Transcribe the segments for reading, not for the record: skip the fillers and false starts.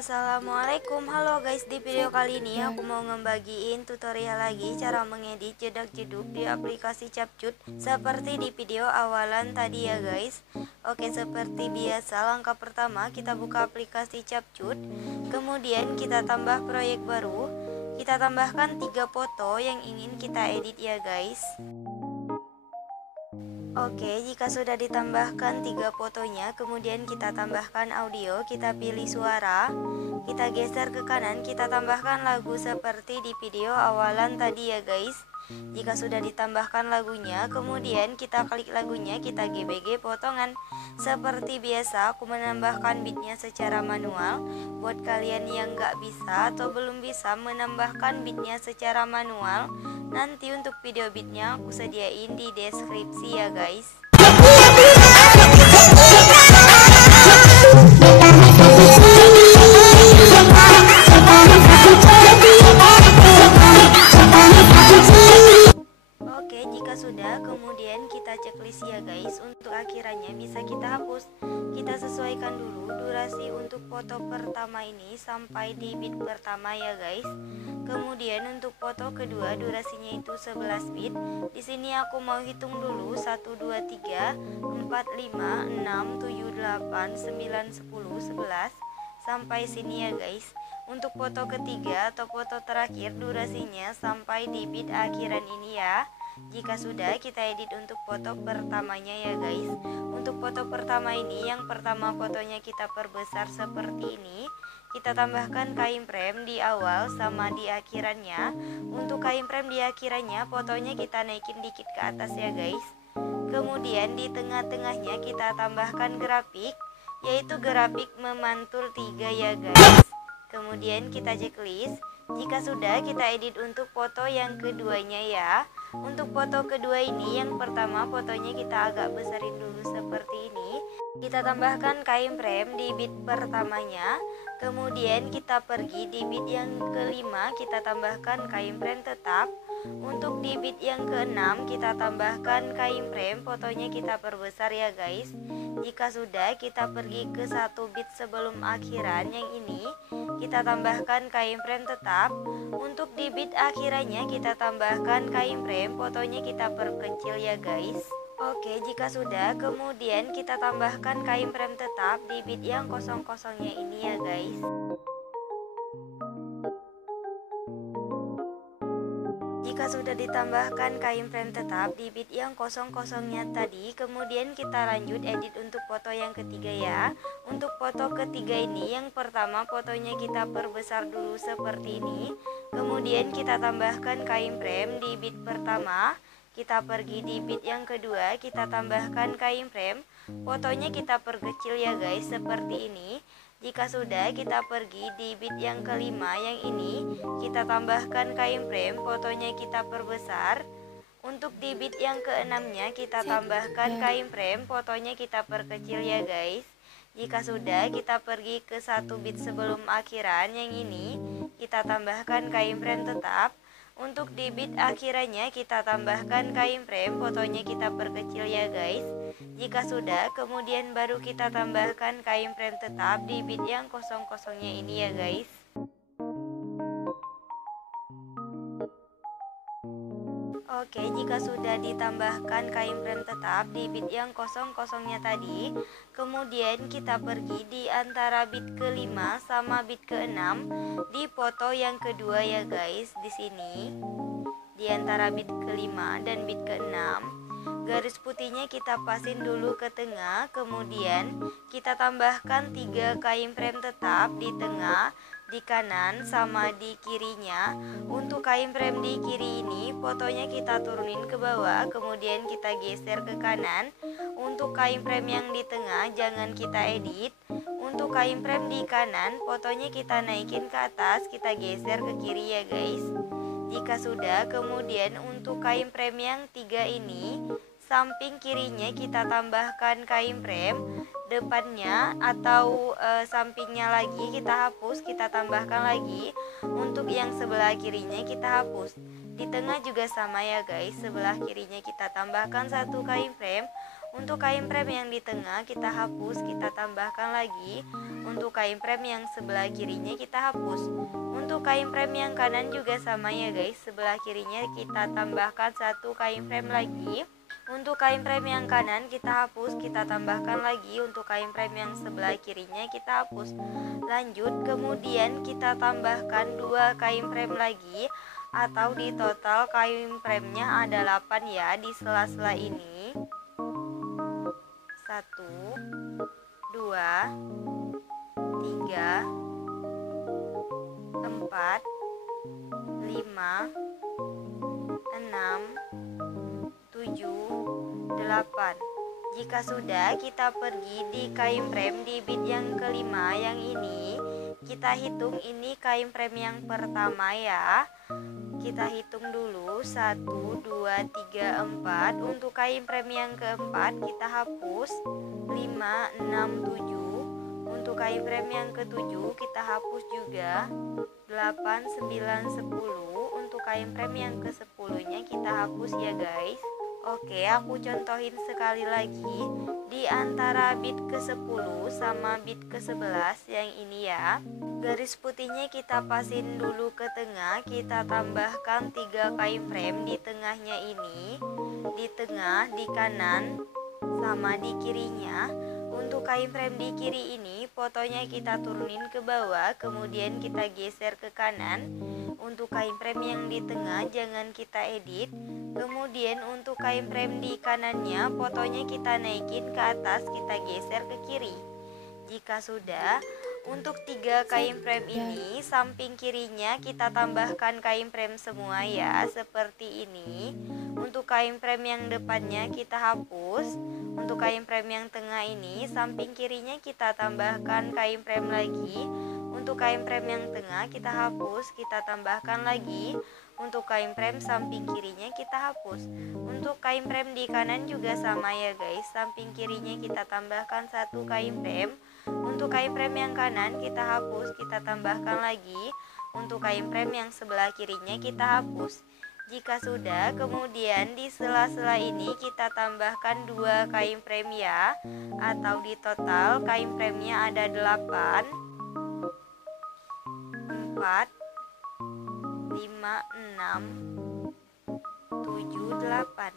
Assalamualaikum, halo guys. Di video kali ini aku mau ngebagiin tutorial lagi cara mengedit jedak-jeduk di aplikasi CapCut seperti di video awalan tadi ya guys. Oke, seperti biasa langkah pertama kita buka aplikasi CapCut, kemudian kita tambah proyek baru, kita tambahkan 3 foto yang ingin kita edit ya guys. Oke, jika sudah ditambahkan 3 fotonya, kemudian kita tambahkan audio, kita pilih suara, kita geser ke kanan, kita tambahkan lagu seperti di video awalan tadi ya guys. Jika sudah ditambahkan lagunya, kemudian kita klik lagunya, kita gbg potongan. Seperti biasa, aku menambahkan beatnya secara manual. Buat kalian yang gak bisa atau belum bisa menambahkan beatnya secara manual, nanti untuk video beatnya aku sediain di deskripsi ya guys. Oke, jika sudah, kemudian kita checklist ya guys. Untuk akhirannya bisa kita hapus. Kita sesuaikan dulu durasi untuk foto pertama ini sampai di beat pertama ya guys. Kemudian untuk foto kedua durasinya itu 11 bit. Di sini aku mau hitung dulu 1 2 3 4 5 6 7 8 9 10 11 sampai sini ya guys. Untuk foto ketiga atau foto terakhir durasinya sampai di beat akhiran ini ya. Jika sudah, kita edit untuk foto pertamanya ya guys. Untuk foto pertama ini, yang pertama fotonya kita perbesar seperti ini. Kita tambahkan keyframe di awal sama di akhirannya. Untuk keyframe di akhirannya, fotonya kita naikin dikit ke atas ya guys. Kemudian di tengah-tengahnya kita tambahkan grafik, yaitu grafik memantul 3 ya guys. Kemudian kita checklist. Jika sudah, kita edit untuk foto yang keduanya ya. Untuk foto kedua ini, yang pertama fotonya kita agak besarin dulu seperti ini. Kita tambahkan keyframe di beat pertamanya. Kemudian kita pergi di beat yang kelima, kita tambahkan keyframe tetap. Untuk di beat yang keenam kita tambahkan keyframe, fotonya kita perbesar ya guys. Jika sudah, kita pergi ke 1 beat sebelum akhiran yang ini, kita tambahkan keyframe tetap. Untuk di beat akhirannya kita tambahkan keyframe, fotonya kita perkecil ya guys. Oke, jika sudah, kemudian kita tambahkan keyframe tetap di beat yang kosong-kosongnya ini ya guys. Jika sudah ditambahkan keyframe tetap di beat yang kosong-kosongnya tadi, kemudian kita lanjut edit untuk foto yang ketiga ya. Untuk foto ketiga ini, yang pertama fotonya kita perbesar dulu seperti ini. Kemudian kita tambahkan keyframe di beat pertama. Kita pergi di beat yang kedua, kita tambahkan keyframe, fotonya kita perkecil ya guys seperti ini. Jika sudah, kita pergi di beat yang kelima yang ini, kita tambahkan keyframe, fotonya kita perbesar. Untuk di beat yang keenamnya kita tambahkan keyframe, fotonya kita perkecil ya guys. Jika sudah, kita pergi ke 1 beat sebelum akhiran yang ini, kita tambahkan keyframe tetap. Untuk di beat akhirannya kita tambahkan keyframe, fotonya kita perkecil ya guys. Jika sudah, kemudian baru kita tambahkan keyframe tetap di beat yang kosong-kosongnya ini ya guys. Oke, jika sudah ditambahkan keyframe tetap di beat yang kosong-kosongnya tadi, kemudian kita pergi di antara beat kelima sama beat keenam di foto yang kedua ya guys. Di sini di antara beat kelima dan beat keenam, garis putihnya kita pasin dulu ke tengah, kemudian kita tambahkan 3 keyframe tetap di tengah, di kanan sama di kirinya. Untuk keyframe di kiri ini, fotonya kita turunin ke bawah, kemudian kita geser ke kanan. Untuk keyframe yang di tengah jangan kita edit. Untuk keyframe di kanan, fotonya kita naikin ke atas, kita geser ke kiri ya guys. Jika sudah, kemudian untuk keyframe yang 3 ini, samping kirinya kita tambahkan keyframe, depannya atau sampingnya lagi kita hapus, kita tambahkan lagi. Untuk yang sebelah kirinya kita hapus. Di tengah juga sama ya guys, sebelah kirinya kita tambahkan satu kain frame. Untuk kain frame yang di tengah kita hapus, kita tambahkan lagi. Untuk kain frame yang sebelah kirinya kita hapus. Untuk kain frame yang kanan juga sama ya guys, sebelah kirinya kita tambahkan satu kain frame lagi. Untuk kain frame yang kanan kita hapus, kita tambahkan lagi. Untuk kain frame yang sebelah kirinya kita hapus. Lanjut, kemudian kita tambahkan dua kain frame lagi, atau di total kain frame-nya ada 8 ya di sela-sela ini. 1 2 3 4 5 6 7 8. Jika sudah, kita pergi di kain frame di bit yang kelima yang ini. Kita hitung ini kain frame yang pertama ya. Kita hitung dulu 1 2 3 4. Untuk kain frame yang keempat kita hapus 5 6 7. Untuk kain frame yang ketujuh kita hapus juga 8 9 10. Untuk kain frame yang ke-10-nya kita hapus ya guys. Oke, aku contohin sekali lagi. Di antara bit ke-10 sama bit ke-11 yang ini ya, garis putihnya kita pasin dulu ke tengah. Kita tambahkan 3 kain frame di tengahnya ini, di tengah, di kanan, sama di kirinya. Untuk kain frame di kiri ini, fotonya kita turunin ke bawah, kemudian kita geser ke kanan. Untuk kain frame yang di tengah jangan kita edit. Kemudian untuk kain frame di kanannya, fotonya kita naikin ke atas, kita geser ke kiri. Jika sudah, untuk 3 kain frame ini, samping kirinya kita tambahkan kain frame semua ya, seperti ini. Untuk kain frame yang depannya kita hapus. Untuk kain frame yang tengah ini, samping kirinya kita tambahkan kain frame lagi. Untuk kain frame yang tengah kita hapus, kita tambahkan lagi. Untuk kain frame samping kirinya kita hapus. Untuk kain frame di kanan juga sama ya guys, samping kirinya kita tambahkan satu kain frame. Untuk kain frame yang kanan kita hapus, kita tambahkan lagi. Untuk kain frame yang sebelah kirinya kita hapus. Jika sudah, kemudian di sela-sela ini kita tambahkan 2 kain frame ya, atau di total kain frame-nya ada 8 4 5 6 7 8.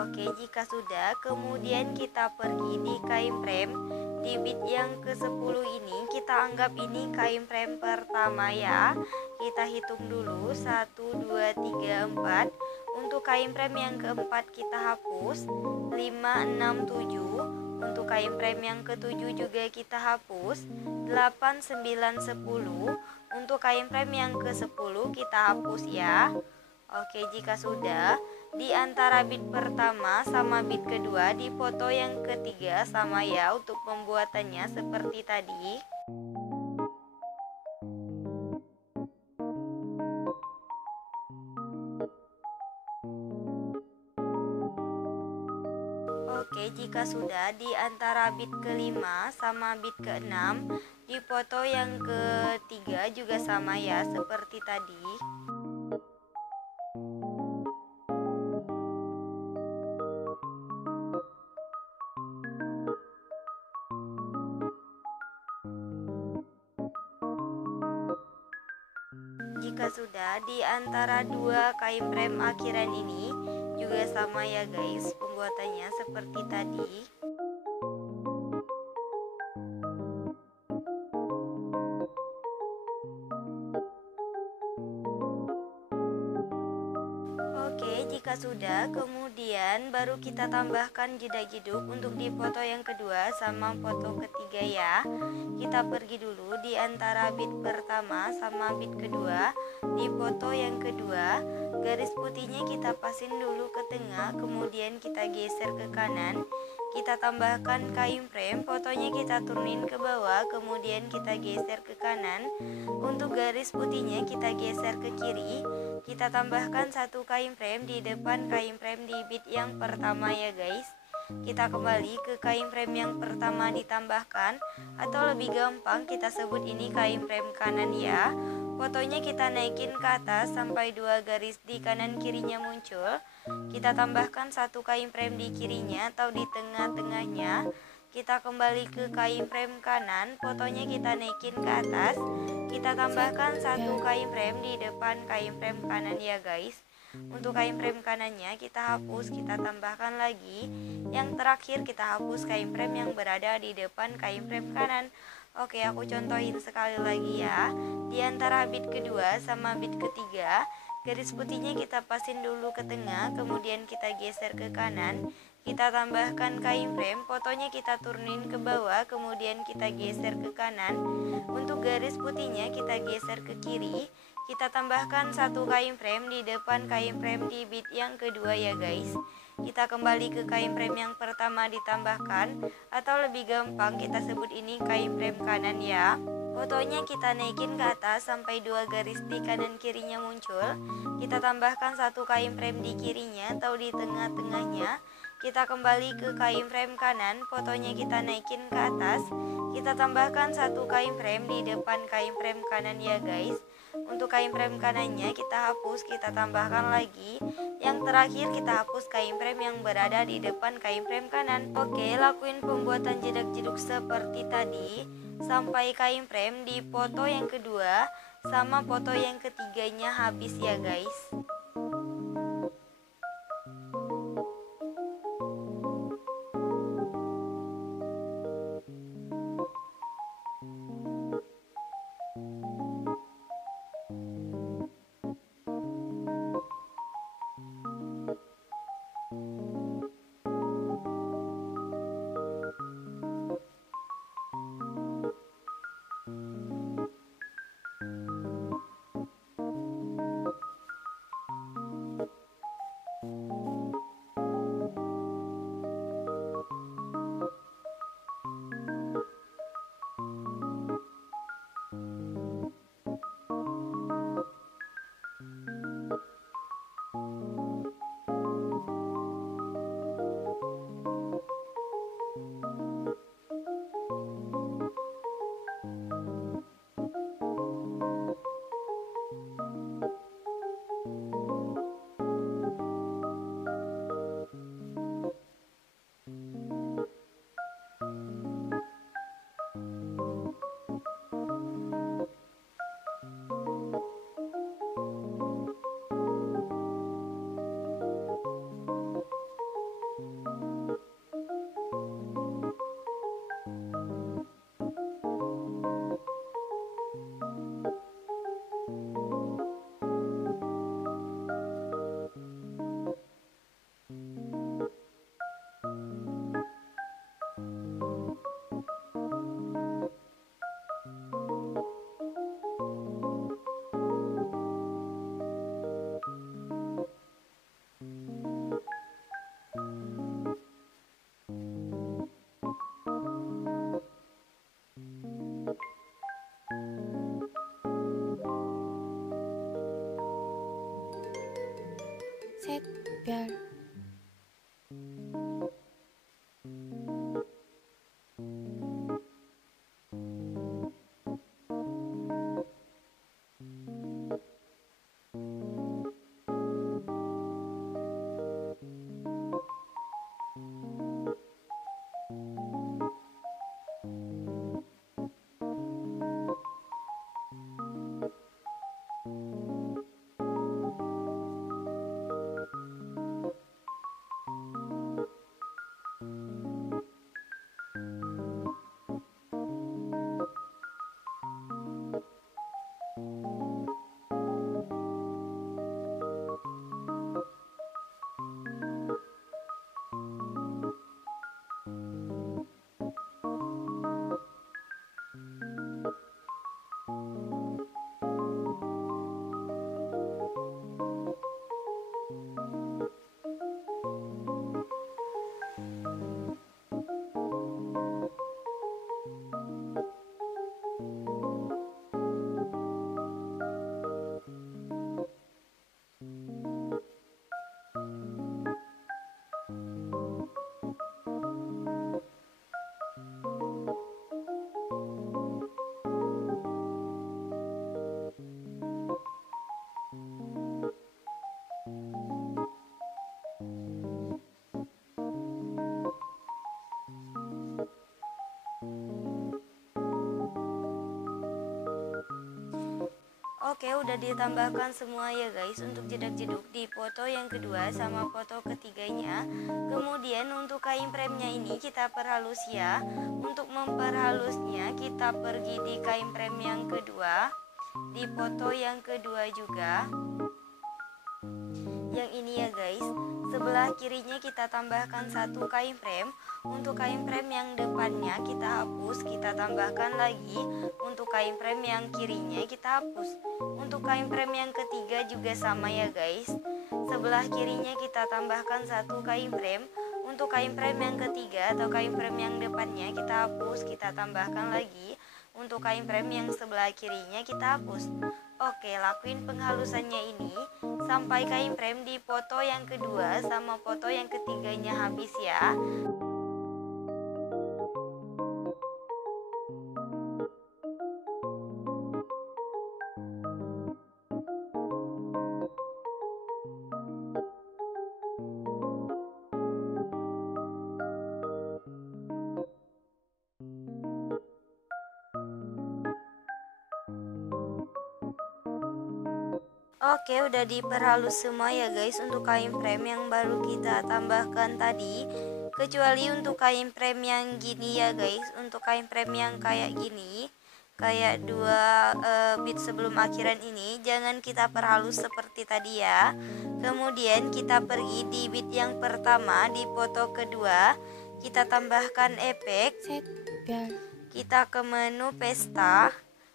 Oke, jika sudah, kemudian kita pergi di kain frame di bit yang ke-10 ini. Kita anggap ini kain frame pertama ya. Kita hitung dulu 1 2 3 4. Untuk kain frame yang keempat kita hapus 5 6 7. Untuk kain frame yang ketujuh juga kita hapus 8 9 10. Untuk kain frame yang ke-10 kita hapus ya. Oke, jika sudah, di antara bit pertama sama bit kedua di foto yang ketiga sama ya untuk pembuatannya seperti tadi. Oke, jika sudah, di antara bit kelima sama bit keenam di foto yang ketiga juga sama ya seperti tadi. Jika sudah, di antara 2 kain frame akhiran ini juga sama ya guys pembuatannya seperti tadi. Oke, jika sudah, kemudian baru kita tambahkan jeda hidup untuk di foto yang kedua sama foto ketiga ya. Kita pergi dulu di antara bit pertama sama bit kedua. Di foto yang kedua, garis putihnya kita pasin dulu ke tengah, kemudian kita geser ke kanan. Kita tambahkan kain frame, fotonya kita turunin ke bawah, kemudian kita geser ke kanan. Untuk garis putihnya kita geser ke kiri. Kita tambahkan satu kain frame di depan kain frame di bit yang pertama ya guys. Kita kembali ke kain frame yang pertama ditambahkan, atau lebih gampang kita sebut ini kain frame kanan ya. Fotonya kita naikin ke atas sampai 2 garis di kanan kirinya muncul. Kita tambahkan 1 kain frame di kirinya atau di tengah-tengahnya. Kita kembali ke kain frame kanan, fotonya kita naikin ke atas. Kita tambahkan 1 kain frame di depan kain frame kanan ya guys. Untuk kain frame kanannya kita hapus, kita tambahkan lagi. Yang terakhir kita hapus kain frame yang berada di depan kain frame kanan. Oke, aku contohin sekali lagi ya. Di antara bit kedua sama bit ketiga, garis putihnya kita pasin dulu ke tengah, kemudian kita geser ke kanan. Kita tambahkan kain frame, fotonya kita turunin ke bawah, kemudian kita geser ke kanan. Untuk garis putihnya kita geser ke kiri. Kita tambahkan 1 kain frame di depan kain frame di bit yang kedua ya guys. Kita kembali ke kain frame yang pertama ditambahkan, atau lebih gampang kita sebut ini kain frame kanan ya. Fotonya kita naikin ke atas sampai 2 garis di kanan kirinya muncul. Kita tambahkan 1 kain frame di kirinya atau di tengah-tengahnya. Kita kembali ke kain frame kanan, fotonya kita naikin ke atas. Kita tambahkan 1 kain frame di depan kain frame kanan ya guys. Untuk kain frame kanannya kita hapus, kita tambahkan lagi. Yang terakhir kita hapus kain frame yang berada di depan kain frame kanan. Oke, lakuin pembuatan jedak-jeduk seperti tadi sampai kain frame di foto yang kedua sama foto yang ketiganya habis ya guys. 샛별 Oke, udah ditambahkan semua ya guys untuk jedak-jeduk di foto yang kedua sama foto ketiganya. Kemudian untuk kain premnya ini kita perhalus ya. Untuk memperhalusnya kita pergi di kain prem yang kedua, di foto yang kedua juga. Yang ini ya guys, sebelah kirinya kita tambahkan satu kain frame. Untuk kain frame yang depannya kita hapus, kita tambahkan lagi. Untuk kain frame yang kirinya kita hapus. Untuk kain frame yang ketiga juga sama ya guys, sebelah kirinya kita tambahkan satu kain frame. Untuk kain frame yang ketiga atau kain frame yang depannya kita hapus, kita tambahkan lagi. Untuk kain frame yang sebelah kirinya kita hapus. Oke, lakuin penghalusannya ini sampai kain frame di foto yang kedua sama foto yang ketiganya habis ya. Oke, udah diperhalus semua ya guys untuk kain frame yang baru kita tambahkan tadi. Kecuali untuk kain frame yang gini ya guys, untuk kain frame yang kayak gini, kayak dua bit sebelum akhiran ini, jangan kita perhalus seperti tadi ya. Kemudian kita pergi di bit yang pertama di foto kedua, kita tambahkan efek. Kita ke menu pesta,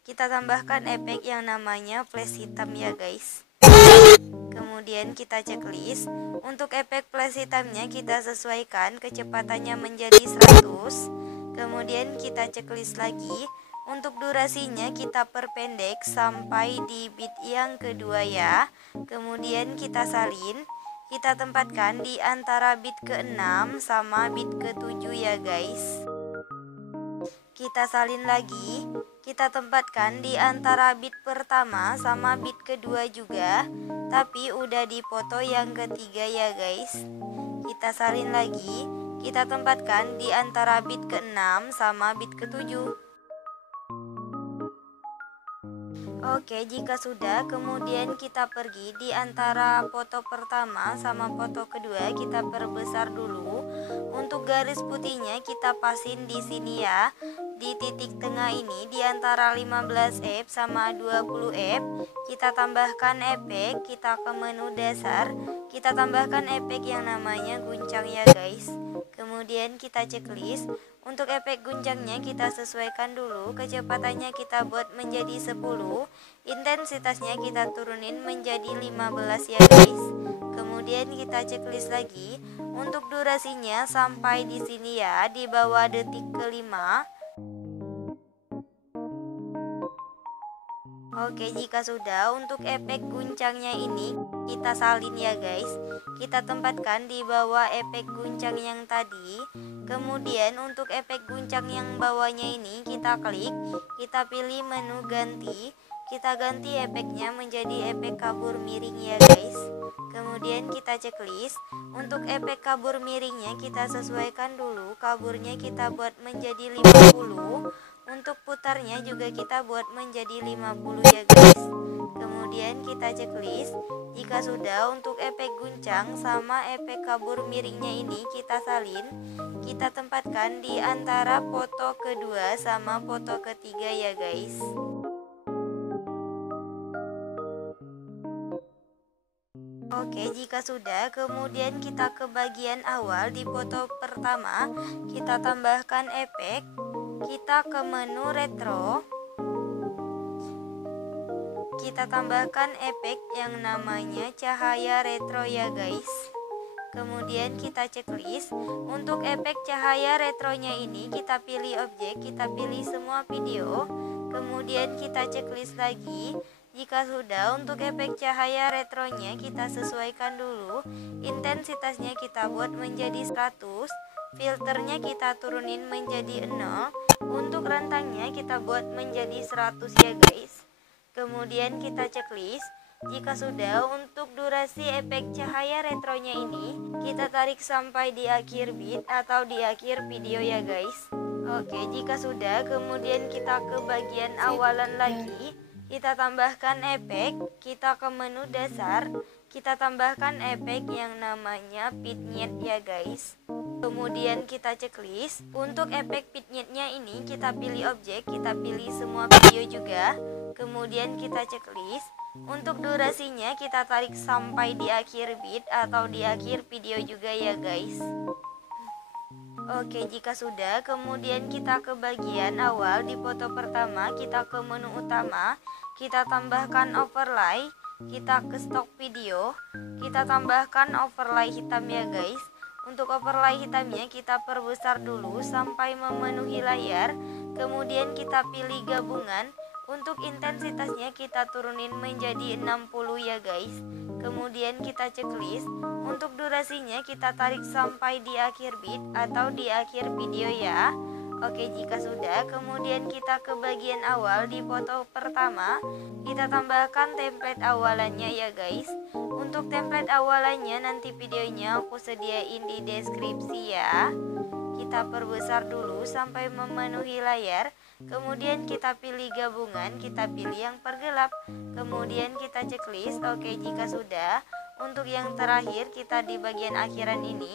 kita tambahkan efek yang namanya flash hitam ya guys. Kemudian kita checklist. Untuk efek flash hitamnya kita sesuaikan kecepatannya menjadi 100. Kemudian kita checklist lagi. Untuk durasinya kita perpendek sampai di bit yang kedua ya. Kemudian kita salin. Kita tempatkan di antara bit ke-6 sama bit ke-7 ya guys. Kita salin lagi, kita tempatkan di antara bit pertama sama bit kedua juga, tapi udah di foto yang ketiga ya guys. Kita salin lagi, kita tempatkan di antara bit ke-6 sama bit ke-7. Oke, jika sudah, kemudian kita pergi di antara foto pertama sama foto kedua, kita perbesar dulu. Untuk garis putihnya kita pasin di sini ya. Di titik tengah ini di antara 15F sama 20F, kita tambahkan efek, kita ke menu dasar, kita tambahkan efek yang namanya guncang ya guys. Kemudian kita checklist. Untuk efek guncangnya kita sesuaikan dulu, kecepatannya kita buat menjadi 10, intensitasnya kita turunin menjadi 15 ya guys. Kemudian kita checklist lagi. Untuk durasinya sampai di sini ya, di bawah detik ke-5. Oke, jika sudah, untuk efek guncangnya ini kita salin ya guys. Kita tempatkan di bawah efek guncang yang tadi. Kemudian untuk efek guncang yang bawahnya ini kita klik, kita pilih menu ganti. Kita ganti efeknya menjadi efek kabur miring ya guys. Kemudian kita checklist. Untuk efek kabur miringnya kita sesuaikan dulu, kaburnya kita buat menjadi 50. Untuk putarnya juga kita buat menjadi 50 ya guys. Kemudian kita checklist. Jika sudah, untuk efek guncang sama efek kabur miringnya ini kita salin. Kita tempatkan di antara foto kedua sama foto ketiga ya guys. Oke, jika sudah, kemudian kita ke bagian awal di foto pertama, kita tambahkan efek. Kita ke menu retro, kita tambahkan efek yang namanya cahaya retro ya guys. Kemudian kita checklist. Untuk efek cahaya retronya ini kita pilih objek, kita pilih semua video. Kemudian kita checklist lagi. Jika sudah, untuk efek cahaya retronya kita sesuaikan dulu, intensitasnya kita buat menjadi 100, filternya kita turunin menjadi 0, untuk rentangnya kita buat menjadi 100 ya guys. Kemudian kita checklist. Jika sudah, untuk durasi efek cahaya retronya ini kita tarik sampai di akhir bit atau di akhir video ya guys. Oke, jika sudah, kemudian kita ke bagian awalan lagi. kita tambahkan efek, kita ke menu dasar, kita tambahkan efek yang namanya vignette ya guys. Kemudian kita checklist. Untuk efek vignette-nya ini kita pilih objek, kita pilih semua video juga. Kemudian kita checklist. Untuk durasinya kita tarik sampai di akhir vid atau di akhir video juga ya guys. Oke, jika sudah, kemudian kita ke bagian awal. Di foto pertama kita ke menu utama, kita tambahkan overlay, kita ke stok video, kita tambahkan overlay hitam ya guys. Untuk overlay hitamnya kita perbesar dulu sampai memenuhi layar. Kemudian kita pilih gabungan. Untuk intensitasnya kita turunin menjadi 60 ya guys. Kemudian kita checklist. Untuk durasinya kita tarik sampai di akhir vid atau di akhir video ya. Oke, jika sudah, kemudian kita ke bagian awal. Di foto pertama kita tambahkan template awalannya ya guys. Untuk template awalannya nanti videonya aku sediain di deskripsi ya. Kita perbesar dulu sampai memenuhi layar. Kemudian kita pilih gabungan, kita pilih yang pergelap. Kemudian kita checklist. Oke, jika sudah, untuk yang terakhir kita di bagian akhiran ini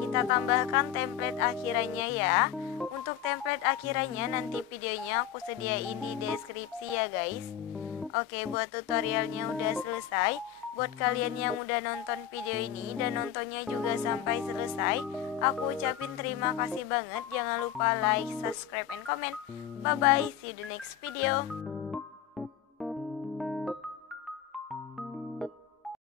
kita tambahkan template akhirannya ya. Untuk template akhirannya nanti videonya aku sediain di deskripsi ya guys. Oke, buat tutorialnya udah selesai. Buat kalian yang udah nonton video ini dan nontonnya juga sampai selesai, aku ucapin terima kasih banget. Jangan lupa like, subscribe, and comment. Bye bye, see you the next video.